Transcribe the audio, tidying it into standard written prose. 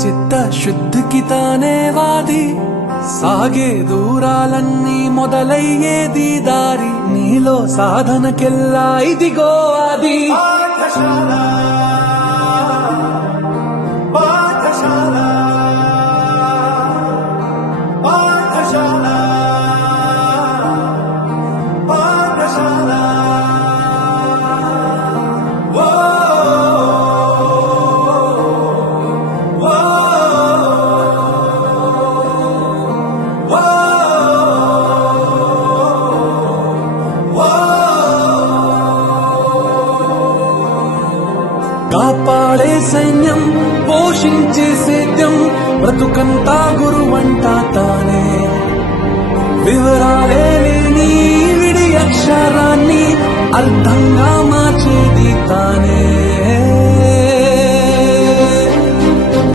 చిత్త శుద్ధికి తానే వాది సాగే దూరాలన్నీ మొదలయ్యేది దారి నీలో సాధనకెల్లా ఇదిగో అది కాపాడే సైన్యం పోషించే సేద్యం బ్రతుకంతా గురువంట తానే వివరాలే లేని విడి అక్షరాన్ని అర్థంగా మార్చేది తానే